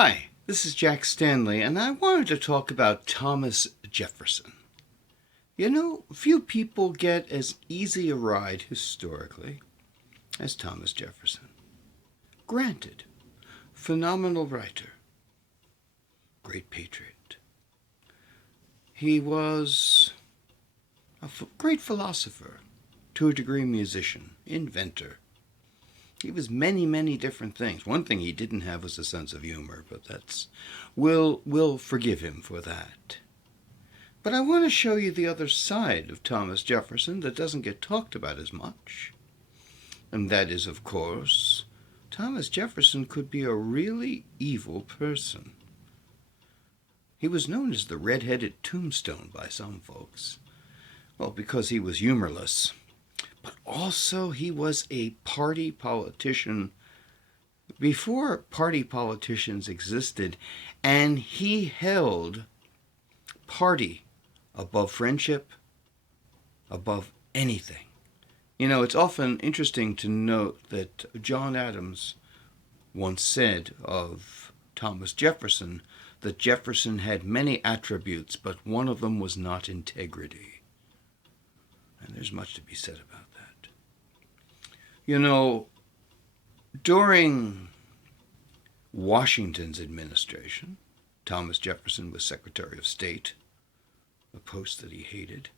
Hi, this is Jack Stanley, and I wanted to talk about Thomas Jefferson. You know, few people get as easy a ride historically as Thomas Jefferson. Granted, phenomenal writer, great patriot. He was a great philosopher, to a degree musician, inventor. He was many, many different things. One thing he didn't have was a sense of humor, but we'll forgive him for that. But I want to show you the other side of Thomas Jefferson that doesn't get talked about as much. And that is, of course, Thomas Jefferson could be a really evil person. He was known as the red-headed tombstone by some folks. Well, because he was humorless. But also he was a party politician before party politicians existed, and he held party above friendship, above anything. You know, it's often interesting to note that John Adams once said of Thomas Jefferson that Jefferson had many attributes, but one of them was not integrity. And there's much to be said about that. You know, during Washington's administration, Thomas Jefferson was Secretary of State, a post that he hated,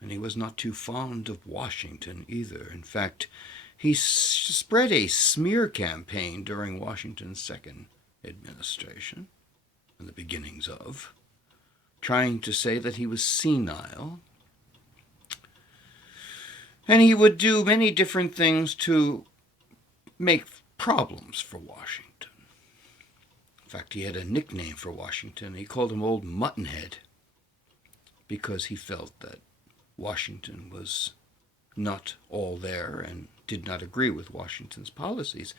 and he was not too fond of Washington either. In fact, he spread a smear campaign during Washington's second administration, and the beginnings of, trying to say that he was senile. And he would do many different things to make problems for Washington. In fact, he had a nickname for Washington. He called him Old Mutton Head because he felt that Washington was not all there and did not agree with Washington's policies.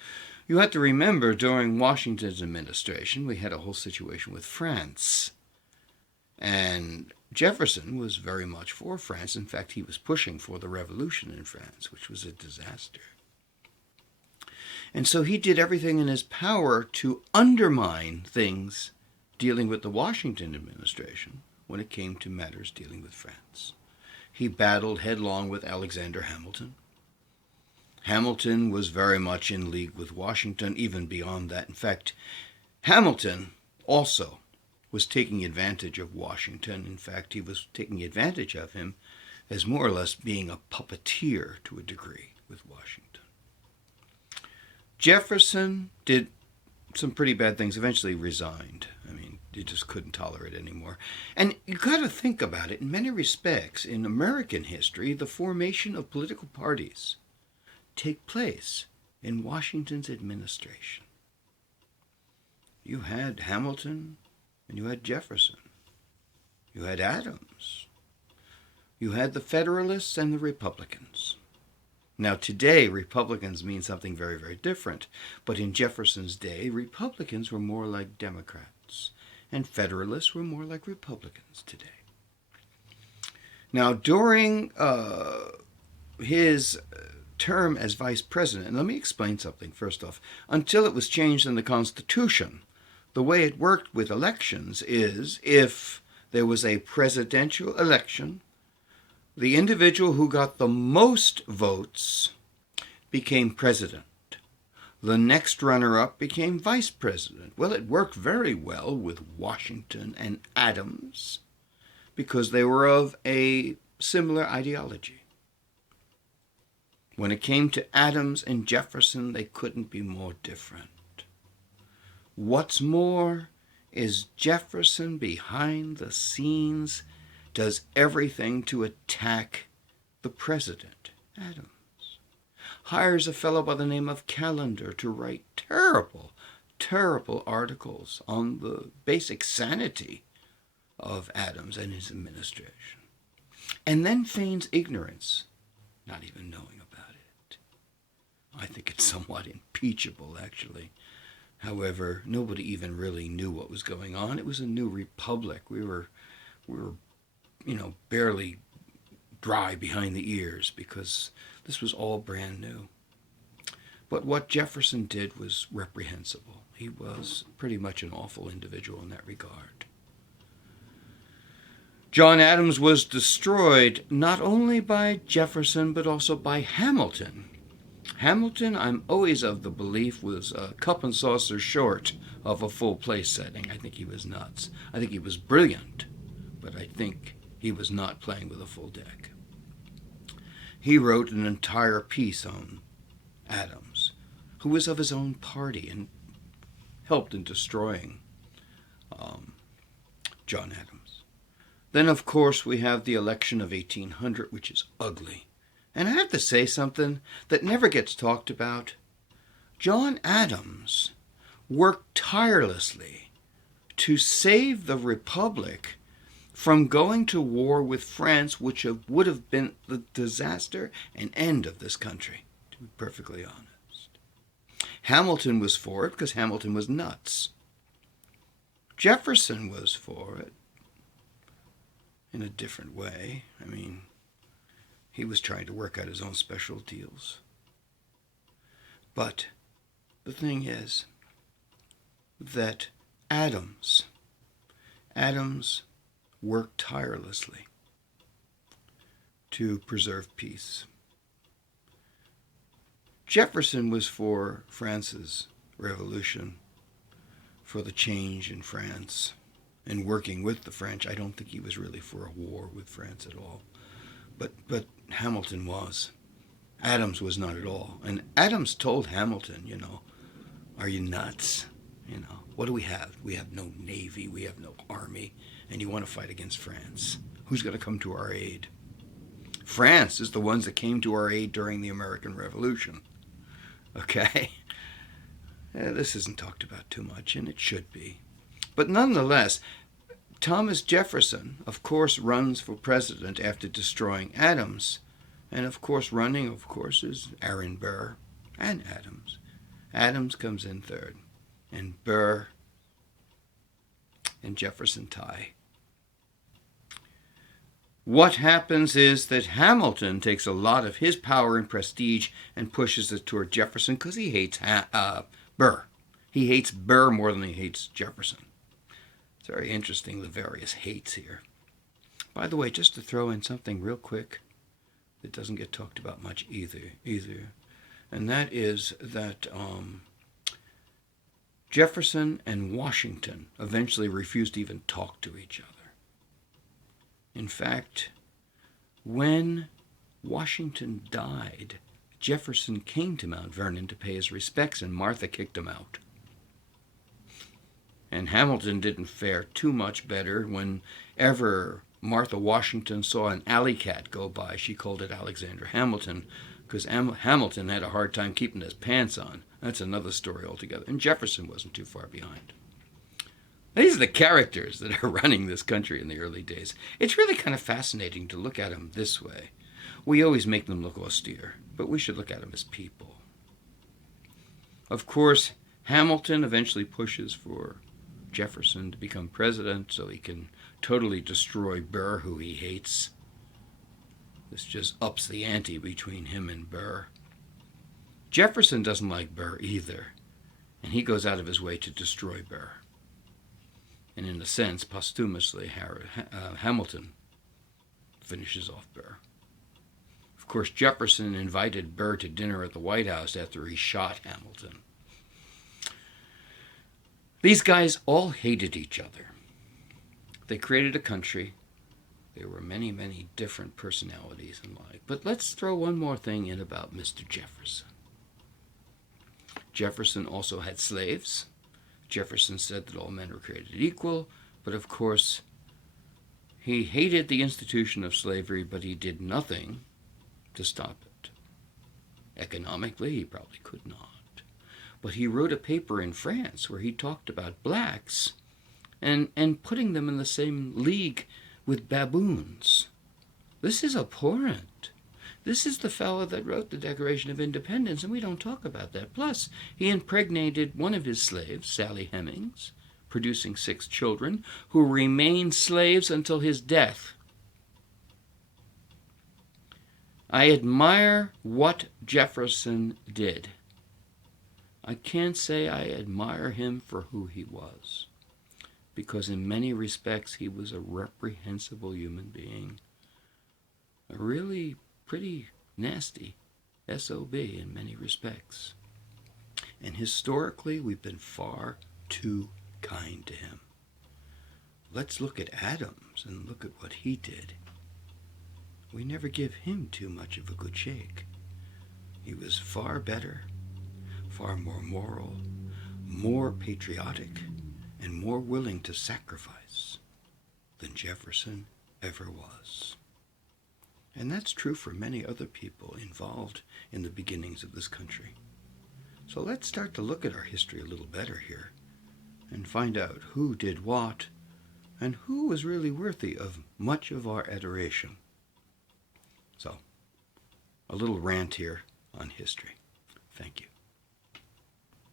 You have to remember, during Washington's administration, we had a whole situation with France. And Jefferson was very much for France. In fact, he was pushing for the revolution in France, which was a disaster. And so he did everything in his power to undermine things dealing with the Washington administration when it came to matters dealing with France. He battled headlong with Alexander Hamilton. Hamilton was very much in league with Washington, even beyond that. In fact, Hamilton also was taking advantage of Washington. In fact, he was taking advantage of him as more or less being a puppeteer to a degree with Washington. Jefferson did some pretty bad things, eventually resigned. I mean, he just couldn't tolerate it anymore. And you got to think about it. In many respects, in American history, the formation of political parties take place in Washington's administration. You had Hamilton and you had Jefferson. You had Adams. You had the Federalists and the Republicans. Now, today, Republicans mean something very, very different. But in Jefferson's day, Republicans were more like Democrats, and Federalists were more like Republicans today. Now, during his term as vice president, and let me explain something first off. Until it was changed in the Constitution, the way it worked with elections is if there was a presidential election, the individual who got the most votes became president. The next runner-up became vice president. Well, it worked very well with Washington and Adams because they were of a similar ideology. When it came to Adams and Jefferson, they couldn't be more different. What's more is Jefferson behind the scenes does everything to attack the president, Adams. Hires a fellow by the name of Callender to write terrible, terrible articles on the basic sanity of Adams and his administration. And then feigns ignorance, not even knowing about it. I think it's somewhat impeachable, actually. However, nobody even really knew what was going on. It was a new republic. We were barely dry behind the ears because this was all brand new. But what Jefferson did was reprehensible. He was pretty much an awful individual in that regard. John Adams was destroyed not only by Jefferson, but also by Hamilton. Hamilton, I'm always of the belief, was a cup and saucer short of a full play setting. I think he was nuts. I think he was brilliant, but I think he was not playing with a full deck. He wrote an entire piece on Adams, who was of his own party and helped in destroying John Adams. Then, of course, we have the election of 1800, which is ugly. And I have to say something that never gets talked about. John Adams worked tirelessly to save the Republic from going to war with France, which would have been the disaster and end of this country, to be perfectly honest. Hamilton was for it because Hamilton was nuts. Jefferson was for it in a different way. I mean, he was trying to work out his own special deals. But the thing is that Adams worked tirelessly to preserve peace. Jefferson was for France's revolution, for the change in France, and working with the French. I don't think he was really for a war with France at all. But Hamilton was. Adams was not at all. And Adams told Hamilton, are you nuts? What do we have? We have no navy, we have no army, and you want to fight against France. Who's going to come to our aid? France is the ones that came to our aid during the American Revolution. Okay? This isn't talked about too much, and it should be. But nonetheless, Thomas Jefferson, of course, runs for president after destroying Adams. And of course, running, is Aaron Burr and Adams. Adams comes in third. And Burr and Jefferson tie. What happens is that Hamilton takes a lot of his power and prestige and pushes it toward Jefferson because he hates Burr. He hates Burr more than he hates Jefferson. It's very interesting, the various hates here. By the way, just to throw in something real quick that doesn't get talked about much either, and that is that Jefferson and Washington eventually refused to even talk to each other. In fact, when Washington died, Jefferson came to Mount Vernon to pay his respects, and Martha kicked him out. And Hamilton didn't fare too much better. Whenever Martha Washington saw an alley cat go by, she called it Alexander Hamilton, because Hamilton had a hard time keeping his pants on. That's another story altogether. And Jefferson wasn't too far behind. These are the characters that are running this country in the early days. It's really kind of fascinating to look at them this way. We always make them look austere, but we should look at them as people. Of course, Hamilton eventually pushes for Jefferson to become president so he can totally destroy Burr, who he hates. This just ups the ante between him and Burr. Jefferson doesn't like Burr either, and he goes out of his way to destroy Burr. And in a sense, posthumously, Hamilton finishes off Burr. Of course, Jefferson invited Burr to dinner at the White House after he shot Hamilton. These guys all hated each other. They created a country. There were many, many different personalities and like. But let's throw one more thing in about Mr. Jefferson. Jefferson also had slaves. Jefferson said that all men were created equal, but of course, he hated the institution of slavery, but he did nothing to stop it. Economically, he probably could not. But he wrote a paper in France where he talked about blacks and putting them in the same league with baboons. This is abhorrent. This is the fellow that wrote the Declaration of Independence, and we don't talk about that. Plus, he impregnated one of his slaves, Sally Hemings, producing 6 children, who remained slaves until his death. I admire what Jefferson did. I can't say I admire him for who he was, because in many respects he was a reprehensible human being, a really pretty nasty SOB in many respects. And historically, we've been far too kind to him. Let's look at Adams and look at what he did. We never give him too much of a good shake. He was far better, far more moral, more patriotic, and more willing to sacrifice than Jefferson ever was. And that's true for many other people involved in the beginnings of this country. So let's start to look at our history a little better here and find out who did what and who was really worthy of much of our adoration. So, a little rant here on history. Thank you.